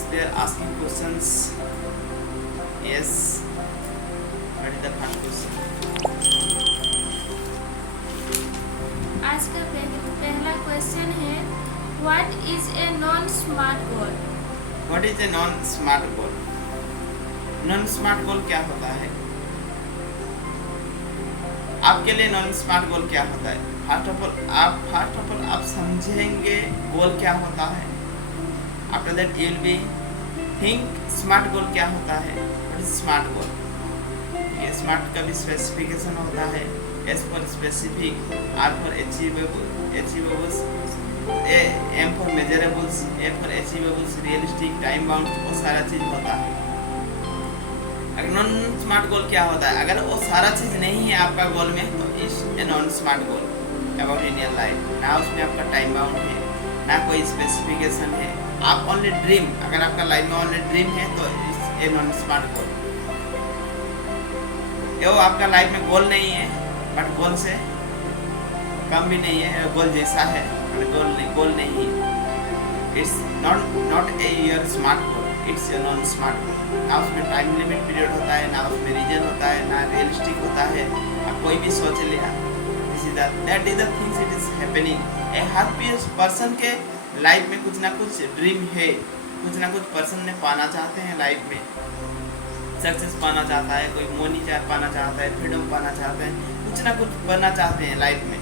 students, they are asking questions. Yes, what is the first question? आज का पहला question है, what is a non smart goal? What is a non-smart goal? Non-smart goal क्या होता है? आपके लिए नॉन स्मार्ट गोल क्या होता है? फर्स्ट ऑफ ऑल आप समझेंगे गोल क्या होता है. After that you will be think smart goal क्या होता है. What is smart goal? ये स्मार्ट का भी स्पेसिफिकेशन होता है. S for specific, R for achievables, M for measurables, A for achievables, realistic, time bound, वो सारा चीज होता है. अगर नॉन स्मार्ट गोल क्या होता है? अगर वो सारा चीज नहीं है आपका गोल में तो is a non smart goal about in your life. ना उसमें आपका टाइम बाउंड है, ना कोई स्पेसिफिकेशन है. आप ओनली ड्रीम, अगर आपका लाइफ में ओनली ड्रीम है तो इज ए नॉन स्मार्ट गोल. वो आपका लाइफ में गोल नहीं है, बट गोल से कम भी नहीं है, गोल जैसा है, गोल नहीं है. It's not a your smart goal, it's a non smart गोल. ना उसमें टाइम लिमिट पीरियड होता है, ना उसमें रीजन होता है, ना रियलिस्टिक होता है. आप कोई भी सोच लिया, that is the things it is happening. Her person के लाइफ में कुछ ना कुछ ड्रीम है, कुछ ना कुछ पर्सन ने पाना चाहते हैं लाइफ में. सक्सेस पाना चाहता है, कोई मनी पाना चाहता है, फ्रीडम पाना चाहते हैं, कुछ ना कुछ बनना चाहते हैं लाइफ में.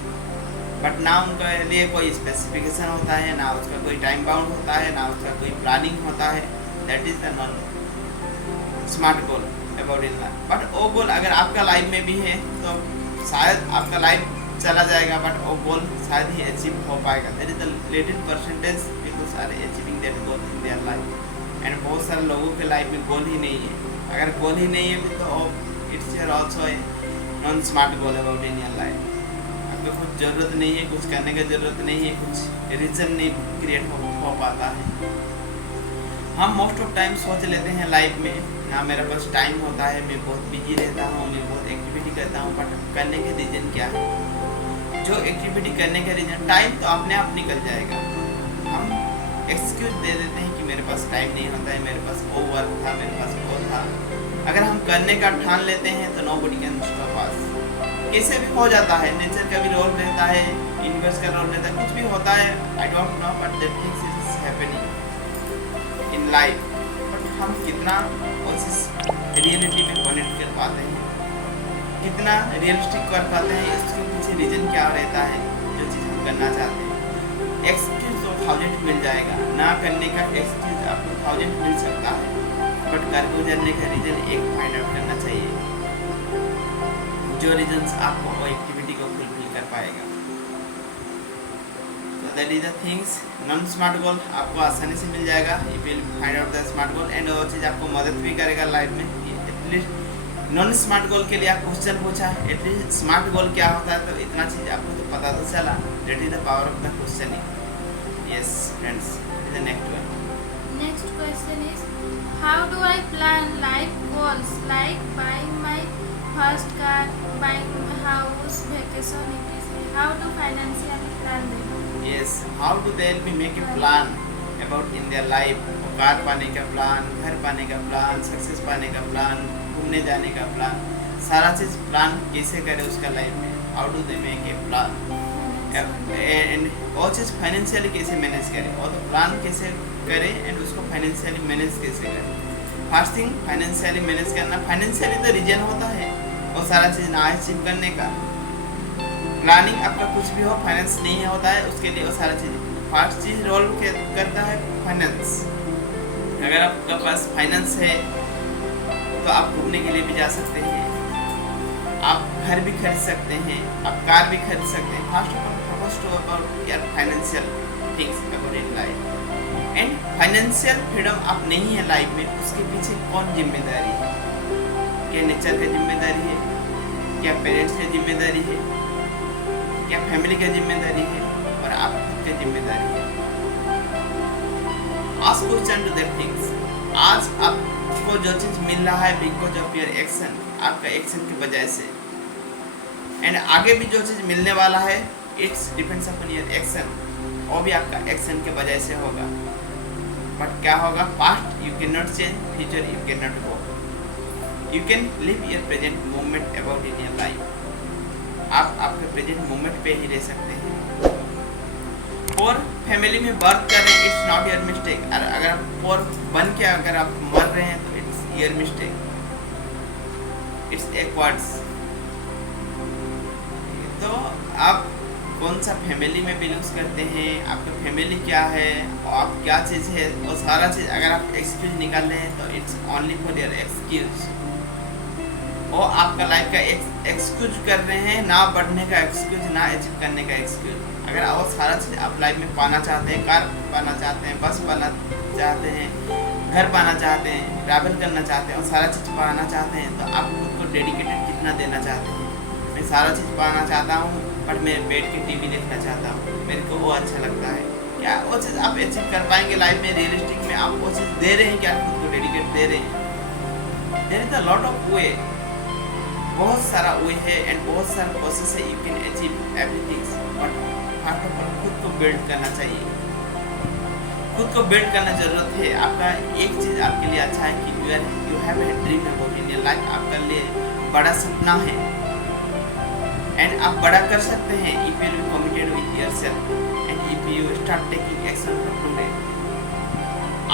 बट ना उनके लिए कोई स्पेसिफिकेशन होता है, ना उसका कोई टाइम बाउंड होता है, ना उसका कोई प्लानिंग होता है. That is the non smart goal about in life. But वो गोल अगर आपका लाइफ में भी है तो शायद आपका लाइफ चला जाएगा, बट वो गोल शायद ही अचीव हो पाएगा. That is the little percentage peoples are achieving that goal in their life. And बहुत सारे लोगों के लाइफ में गोल ही नहीं है. अगर गोल ही नहीं है तो it's your also a non smart goal about in your life. आपको कुछ ज़रूरत नहीं है, कुछ करने की ज़रूरत नहीं है, कुछ रीज़न नहीं क्रिएट हो पाता है. हम मोस्ट ऑफ टाइम सोच लेते हैं लाइफ में, ना मेरे पास टाइम होता है, मैं बहुत बिजी रहता हूँ, मैं बहुत एक्टिविटी करता हूँ, बट करने के रीज़न क्या है? जो एक्टिविटी करने का रीज़न, टाइम तो अपने आप निकल जाएगा. हम एक्सक्यूज दे देते हैं कि मेरे पास टाइम नहीं होता है, मेरे पास वो वर्क था, मेरे पास वो था. अगर हम करने का ठान लेते हैं तो नोबडी कैन स्टॉप अस. कैसे भी हो जाता है, नेचर का भी रोल रहता है, यूनिवर्स का रोल रहता है, कुछ भी होता है. I don't know, but that things is happening in life. But हम कितना कोशिश रियलिटी में कनेक्ट कर पाते हैं, कितना रियलिस्टिक कर पाते हैं, इसके पीछे रीजन क्या रहता है जो चीज़ हम करना चाहते हैं. एक्सक्यूज तो 1000 मिल जाएगा, ना करने का एक्सक्यूज आपको 1000 मिल सकता है, बट कर गुजरने का रीजन एक फाइंड आउट करना चाहिए, जो रीजन्स आपको वो एक्टिविटी को फुलफिल कर पाएगा. तो that is the things. Non smart गोल आपको आसानी से मिल जाएगा if you find out the smart goal. And वो चीज़ आपको मदद भी करेगा लाइफ में. एटलीस्ट नॉन स्मार्ट गोल के लिए आप क्वेश्चन पूछा, एटलीस्ट स्मार्ट गोल क्या होता है, तो इतना चीज़ आपको तो पता तो चला. That is the power of the questioning. Yes, friends. The next one. Next question is, how do I plan life goals like buying my first car, buying a house, vacation, etc. How do financially plan them? Yes, how do they help me make a plan about in their life? Car पाने का plan, घर पाने का plan, success पाने का plan, घूमने जाने का प्लान, सारा चीज़ प्लान कैसे करें उसका लाइफ में. How do they make a plan. And वो चीज़ फाइनेंशियली कैसे मैनेज करें, और तो प्लान कैसे करें एंड उसको फाइनेंशियली मैनेज कैसे करें. फर्स्ट थिंग फाइनेंशियली मैनेज करना. फाइनेंशियली तो रीजन होता है वो सारा चीज़ ना अचीव करने का. प्लानिंग आपका कुछ भी हो, फाइनेंस नहीं होता है उसके लिए वो सारा चीज़. फर्स्ट चीज़ रोल करता है फाइनेंस. अगर आपके पास फाइनेंस है तो आप घूमने के लिए भी जा सकते हैं, आप घर भी खरीद सकते हैं, आप कार भी खरीद सकते हैं. First of all focus to about your financial things about in life. And financial freedom आप नहीं है लाइफ में, उसके पीछे कौन जिम्मेदारी है? क्या नेचर का जिम्मेदारी है, क्या पेरेंट्स की जिम्मेदारी है, क्या फैमिली का जिम्मेदारी है, और आप खुद की जिम्मेदारी है. Ask question to that things. आज आपको जो चीज़ मिल रहा है बिकॉज ऑफ योर एक्शन, आपका एक्शन की वजह से, एंड आगे भी जो चीज़ मिलने वाला है it's depends upon your action, वो भी आपका एक्शन के वजह से होगा. बट क्या होगा, past you can not change, future you can not go, you can live your present moment about in your life. आप आपके प्रेजेंट मोमेंट पे ही रह सकते हैं। और फैमिली में बर्थ कर रहे हैं, इट्स नॉट योर मिस्टेक। अगर आप पोर बन के अगर आप मर रहे हैं तो इट्स योर मिस्टेक, इट्स एक्वार्ड्स। तो आप कौन सा फैमिली में बिलोंग्स करते हैं, आपका फैमिली क्या है, और आप क्या चीज़ है, वो सारा चीज़ अगर आप एक्सक्यूज निकाल रहे हैं तो it's only for your excuse. वो आपका लाइफ का एक्सक्यूज कर रहे हैं, ना बढ़ने का एक्सक्यूज, ना अचीव करने का एक्सक्यूज। अगर वो सारा चीज़ आप लाइफ में पाना चाहते हैं, कार पाना चाहते हैं, बस पाना चाहते हैं, घर पाना चाहते हैं, ट्रैवल करना चाहते हैं और सारा चीज़ पाना चाहते हैं, तो आप खुद को डेडिकेटेड कितना देना चाहते हैं। मैं सारा चीज़ पाना चाहता हूँ बट मैं बैठ के टीवी देखना चाहता हूँ, मेरे को वो अच्छा लगता है। क्या वो चीज़ आप अचीव कर पाएंगे लाइफ में? रियलिस्टिक में आप वो चीज़ दे रहे हैं क्या? खुद को डेडिकेट दे रहे हैं? There is a lot of way, बहुत सारा वे है एंड बहुत सारा प्रोसेस है, you can achieve everything. But first of all खुद को बिल्ड करना चाहिए, खुद को बिल्ड करना जरूरत है। आपका एक चीज़ आपके लिए अच्छा है कि you have a dream about in your life, आपका लिए बड़ा सपना है एंड आप बड़ा कर सकते हैं if you be committed with yourself and if you start taking action from today.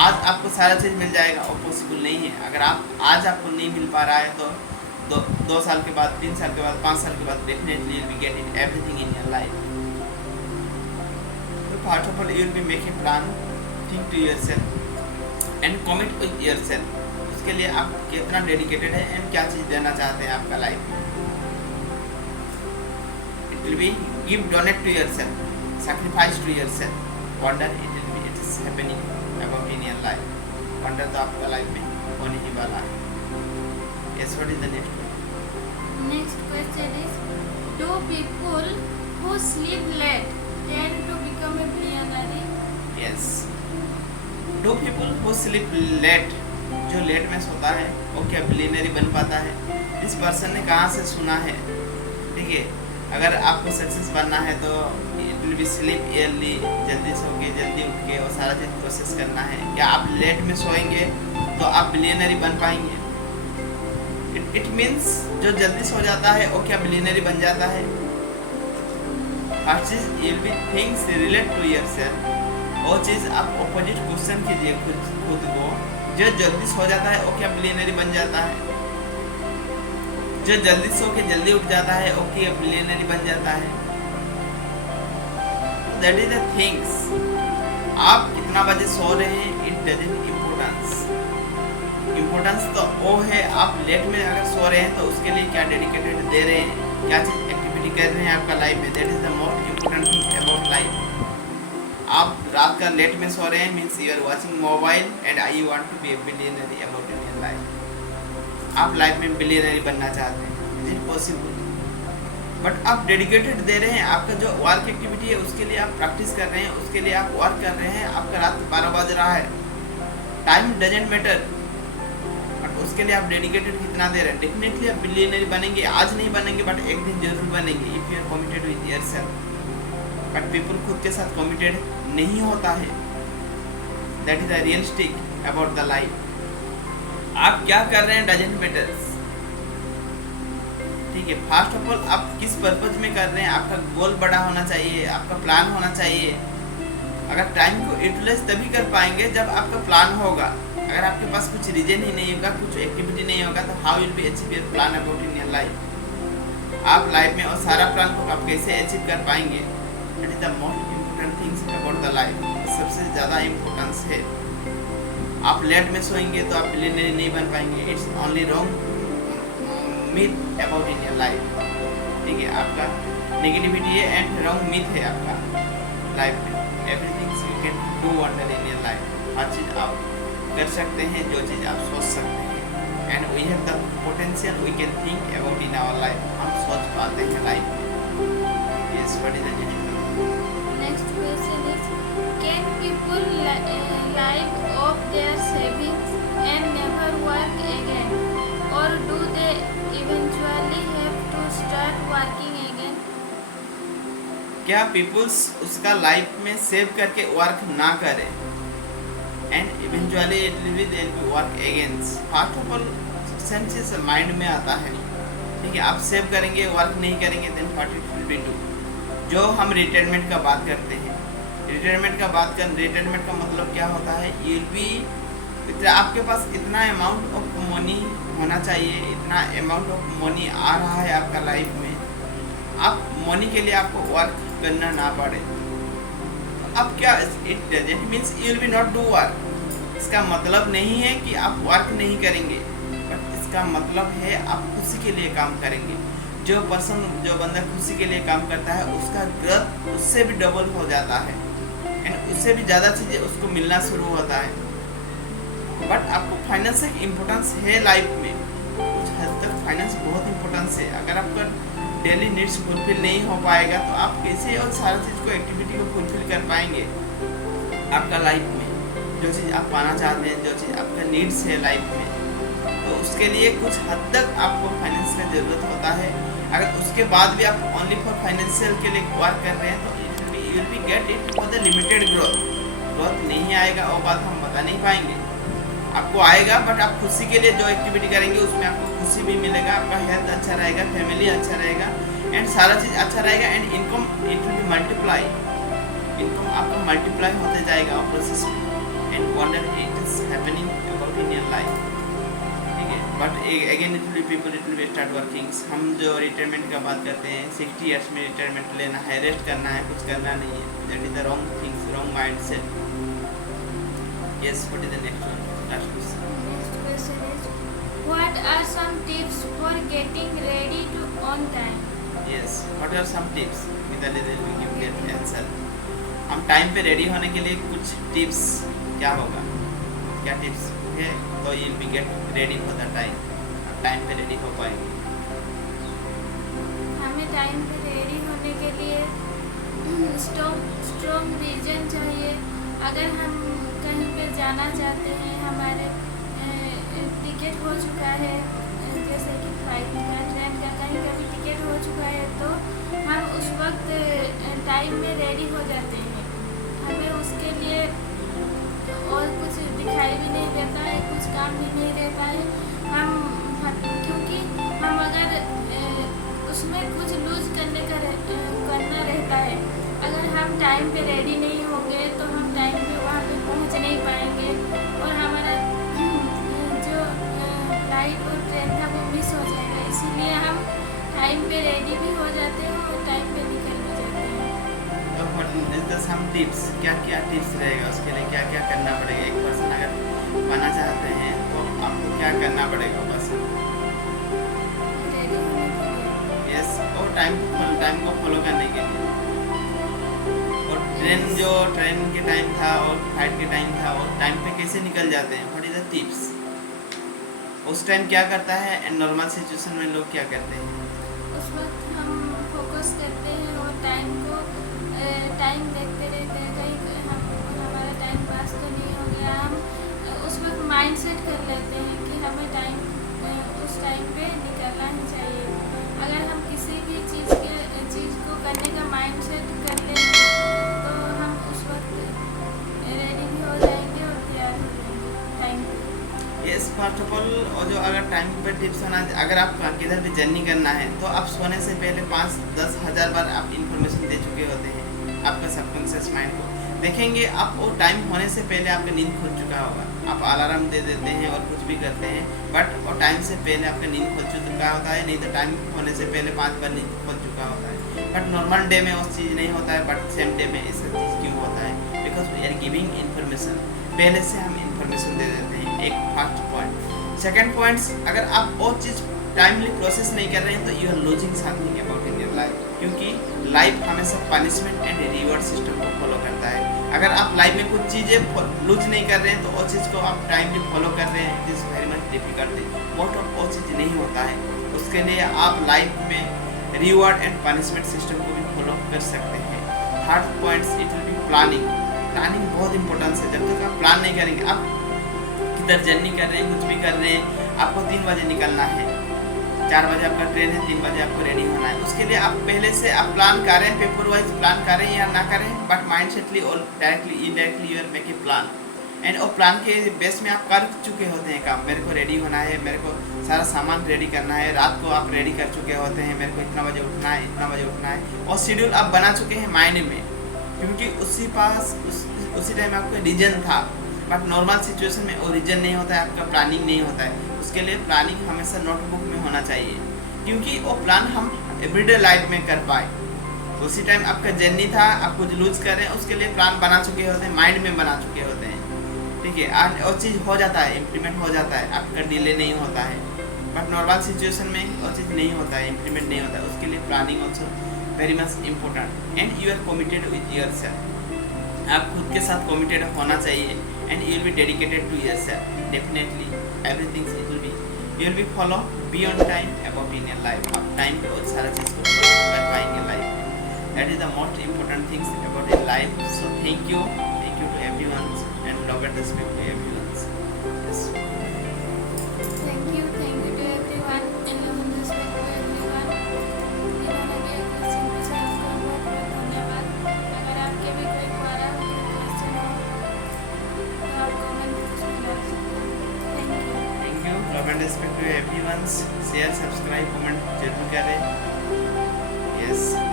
आज आपको सारा चीज़ मिल जाएगा, वो पॉसिबल नहीं है। अगर आप आज आपको नहीं मिल पा रहा है तो 2 साल के बाद, 3 साल के बाद, 5 साल के बाद definitely you will get it everything in your life. तो first of all you will be making plan, think to yourself and commit with yourself. उसके लिए आप कितना डेडिकेटेड है एंड क्या चीज़ देना चाहते हैं आपका लाइफ में। It will be give, donate to yourself, sacrifice to yourself. Wonder it will be, it is happening about in your life. Wonder तो आपका लाइफ में होने ही वाला है। Yes, what is the next one? Next question is, do people who sleep late tend to become a billionaire? Yes. Do people who sleep late, जो late में सोता है वो क्या बिलियनरी बन पाता है? इस पर्सन ने कहाँ से सुना है? ठीक है, अगर आपको सक्सेस बनना है तो it will B sleep early, जल्दी सो के जल्दी उठ के और सारा चीज़ प्रोसेस करना है। क्या आप लेट में सोएंगे तो आप बिलियनरी बन पाएंगे? इट मीन्स जो जल्दी सो जाता है वो क्या बिलियनरी बन जाता है? हर चीज़ you will be things relate to yourself. वो चीज़ आप ऑपोजिट क्वेश्चन कीजिए खुद को, जो जल्दी सो जाता है वो क्या बिलियनरी बन जाता है? जो जल्दी सो के जल्दी उठ जाता है ओके बिलियनरी बन जाता है। That is the things. आप कितना बजे सो रहे हैं इट डजंट इम्पोर्टेंस तो वो है आप लेट में अगर सो रहे हैं तो उसके लिए क्या डेडिकेटेड दे रहे हैं, क्या चीज़ एक्टिविटी कर रहे हैं आपका लाइफ में। That is the most important thing about life. आप रात का लेट में सो रहे हैं means you are watching mobile and I want to be a billionaire about in your life. आप लाइफ में बिलियनरी बनना चाहते हैं, इज इट पॉसिबल? बट आप डेडिकेटेड दे रहे हैं, आपका जो वर्क एक्टिविटी है उसके लिए आप प्रैक्टिस कर रहे हैं, उसके लिए आप वर्क कर रहे हैं, आपका रात 12 बज रहा है, टाइम डजेंट मैटर, बट उसके लिए आप डेडिकेटेड कितना दे रहे हैं। डेफिनेटली आप बिलियनरी बनेंगे, आज नहीं बनेंगे बट एक दिन जरूर बनेंगे if you are committed with yourself. But people खुद के साथ कमिटेड नहीं होता है, that is the realistic about the life. आप क्या कर रहे हैं डजेंट मैटर, ठीक है। फर्स्ट ऑफ ऑल आप किस पर्पज में कर रहे हैं, आपका गोल बड़ा होना चाहिए, आपका प्लान होना चाहिए। अगर टाइम को यूटिलाइज तभी कर पाएंगे जब आपका प्लान होगा। अगर आपके पास कुछ रीजन ही नहीं होगा, कुछ एक्टिविटी नहीं होगा तो how will be achieve your plan about in your life. आप लाइफ में और सारा प्लान को आप कैसे अचीव कर पाएंगे, that is the most important things about the life. सबसे ज़्यादा इम्पोर्टेंस है। आप लेट में सोएंगे तो आप बिलियनरी नहीं बन पाएंगे, it's only wrong myth about in your life, ठीक है। आपका नेगेटिविटी है एंड रॉन्ग मिथ है आपका लाइफ में। Everything you can do wonder in your life. हर चीज़ आप कर सकते हैं, जो चीज़ आप सोच सकते हैं, and we have the potential we can think about in our life. हम सोच पाते हैं लाइफ में। Yes, what is the Next question is, can people live off their savings and never work again, or do they eventually have to start working again? क्या people's उसका life में save करके work ना करें and eventually it will be there will work against. First of all senses mind में आता है, ठीक है। आप सेव करेंगे, वर्क नहीं करेंगे, then what it will be do. जो हम रिटायरमेंट का बात करते हैं, रिटायरमेंट का मतलब क्या होता है, यू विल बी आपके पास इतना अमाउंट ऑफ मनी होना चाहिए, इतना अमाउंट ऑफ मनी आ रहा है आपका लाइफ में, आप मनी के लिए आपको वर्क करना ना पड़े। अब क्या it means you will B not do work. इसका मतलब नहीं है कि आप वर्क नहीं करेंगे, बट इसका मतलब है आप खुशी के लिए काम करेंगे। जो बंदा खुशी के लिए काम करता है उसका ग्रोथ उससे भी डबल हो जाता है एंड उससे भी ज़्यादा चीज़ें उसको मिलना शुरू होता है। बट आपको फाइनेंस एक इम्पोर्टेंस है लाइफ में, कुछ हद तक फाइनेंस बहुत इम्पोर्टेंस है। अगर आपका डेली नीड्स फुलफिल नहीं हो पाएगा तो आप कैसे और सारा चीज़ को एक्टिविटी को फुलफिल कर पाएंगे आपका लाइफ में। जो चीज़ आप पाना चाहते हैं, जो चीज़ आपका नीड्स है लाइफ में, तो उसके लिए कुछ हद तक आपको फाइनेंस का ज़रूरत होता है। अगर उसके बाद भी आप ओनली फॉर फाइनेंशियल के लिए वर्क कर रहे हैं तो you will B get it for the limited growth नहीं आएगा, वो बात हम बता नहीं पाएंगे। आपको आएगा बट आप खुशी के लिए जो एक्टिविटी करेंगे उसमें आपको खुशी भी मिलेगा, आपका हेल्थ अच्छा रहेगा, फैमिली अच्छा रहेगा एंड सारा चीज़ अच्छा रहेगा and income it will B multiply. Income आपका मल्टीप्लाई होते जाएगा प्रोसेस में and wonder it is happening about in your life, ठीक है। But again it will people it will start working. हम जो रिटायरमेंट का बात करते हैं, 60 ईयर्स में रिटायरमेंट लेना है, रेस्ट करना है, कुछ करना नहीं है, that is the wrong things, wrong mind set. Yes, what is the next one? Next question is, what are some tips for getting ready to on time? Yes, what are some tips? Mitali will give the answer. हम time पे ready होने के लिए कुछ tips क्या होगा, क्या tips है तो you will B get ready for the time पे रेडी हो पाएंगे। हमें टाइम पे रेडी होने के लिए स्ट्रॉन्ग रीजन चाहिए। अगर हम कहीं पे जाना चाहते हैं, हमारे टिकट हो चुका है, जैसे कि फ्लाइट का, ट्रेन का, कहीं का भी टिकट हो चुका है, तो हम उस वक्त टाइम में रेडी हो जाते हैं। हमें उसके लिए और कुछ दिखाई भी नहीं देता है, कुछ काम भी नहीं रहता है। क्योंकि हम अगर उसमें कुछ लूज करना रहता है, अगर हम टाइम पे रेडी नहीं होंगे तो हम टाइम पे वहाँ पे पहुँच नहीं पाएंगे और हमारा जो फ्लाइट और ट्रेन था वो मिस हो जाएगा। इसीलिए हम टाइम पे रेडी भी हो जाते हैं और टाइम पे निकल भी जाते हैं। तो व्हाट इज सम टिप्स, क्या क्या टिप्स रहेगा, उसके लिए क्या क्या करना पड़ेगा? एक पर्सन अगर बनना चाहते हैं तो आपको क्या करना पड़ेगा पर्सन? रेडी होने के लिए यस, और टाइम को फॉलो करने के लिए। और ट्रेन के टाइम था और फ्लाइट के टाइम था, और टाइम पे कैसे निकल जाते हैं, व्हाट इज द टिप्स? उस टाइम क्या करता है एंड नॉर्मल सिचुएशन में लोग क्या करते हैं? उस वक्त हम फोकस करते हैं और टाइम देखते रहते हैं, कहीं हमारा टाइम पास तो नहीं हो गया। हम उस वक्त माइंड सेट कर लेते हैं कि हमें उस टाइम पे निकलना ही चाहिए। अगर हम किसी भी चीज़ को करने का माइंड सेट कर लेंगे तो हम उस वक्त रेडी भी हो जाएंगे और तैयार हो जाएंगे टाइम पे। यस, फर्स्ट ऑफ ऑल, और जो अगर टाइम पर टिप्स होना, अगर आप किधर भी जर्नी करना है तो आप सोने से पहले 5-10 हज़ार बार आप इन्फॉर्मेशन दे चुके होते हैं आपका सबकॉन्शियस माइंड को। देखेंगे आप वो टाइम होने से पहले आपका नींद खुल चुका होगा, आप अलार्म दे देते हैं और कुछ भी करते हैं, बट वो टाइम से पहले आपका नींद खुल चुका होता है, नहीं तो टाइम होने से पहले 5 बार नींद खुल चुका होता है। बट नॉर्मल डे में उस चीज़ नहीं होता है, बट सेम डे में ऐसा चीज़ क्यों होता है? Because we are giving information, पहले से हम इन्फॉर्मेशन दे देते हैं। एक फर्स्ट पॉइंट। सेकेंड पॉइंट्स, अगर आप वो चीज़ टाइमली प्रोसेस नहीं कर रहे हैं तो you are losing something about in your life, क्योंकि लाइफ हमेशा पनिशमेंट एंड रिवॉर्ड सिस्टम को फॉलो करता है। अगर आप लाइफ में कुछ चीज़ें लूज नहीं कर रहे हैं तो वो चीज़ को आप टाइमली फॉलो कर रहे हैं, it is very much difficult. Most of वो चीज़ नहीं होता है, उसके लिए आप लाइफ में रिवॉर्ड एंड पनिशमेंट सिस्टम को भी फॉलो कर सकते हैं। Third points, it will B planning. Planning बहुत इंपॉर्टेंस है। जब तक आप प्लान नहीं करेंगे, आप किधर जर्नी कर रहे हैं, कुछ भी कर रहे हैं, आपको 3 बजे निकलना है, 4 बजे आपका ट्रेन है, 3 बजे आपको रेडी होना है। उसके लिए आप पहले से आप प्लान करें, पेपर वाइज प्लान करें या ना करें, बट माइंड सेटली और directly indirectly you are make a plan and और प्लान के बेस में आप कर चुके होते हैं काम। मेरे को रेडी होना है, मेरे को सारा सामान रेडी करना है, रात को आप रेडी कर चुके होते हैं, मेरे को इतना बजे उठना है, इतना बजे उठना है, और शेड्यूल आप बना चुके हैं माइंड में, क्योंकि उसी टाइम आपका रीजन था। बट नॉर्मल सिचुएशन में वो रीजन नहीं होता है, आपका प्लानिंग नहीं होता है। उसके लिए प्लानिंग हमेशा नोटबुक में होना चाहिए, क्योंकि वो प्लान हम एवरीडे लाइफ में कर पाए। उसी टाइम आपका जर्नी था, आप कुछ लूज कर रहे हैं, उसके लिए प्लान बना चुके होते हैं, माइंड में बना चुके होते हैं, ठीक है। और वो चीज़ हो जाता है, इम्प्लीमेंट हो जाता है, आपका डिले नहीं होता है। बट नॉर्मल सिचुएशन में वो चीज़ नहीं होता है, इम्प्लीमेंट नहीं होता है। उसके लिए planning also very much important, and you are committed with your self. आप खुद के साथ कमिटेड होना चाहिए, and you will be dedicated to your self. Definitely everything it will be, you will be follow beyond time about in your life. आप time पे और सारा चीज़ को कर पाएंगे लाइफ में। That is the most important things about your life. So thank you to everyone, and love and respect to everyone. Yes. Thank you to everyone, and love and respect to everyone. इन्होंने भी एक question पूछा, उसको बहुत बहुत धन्यवाद। अगर आपके भी कोई क्वेरी हो, क्वेश्चन हो, तो आप कमेंट में डाल सकते हैं। Thank you. Love and respect to everyone. Share, subscribe, comment जरूर करें. Yes.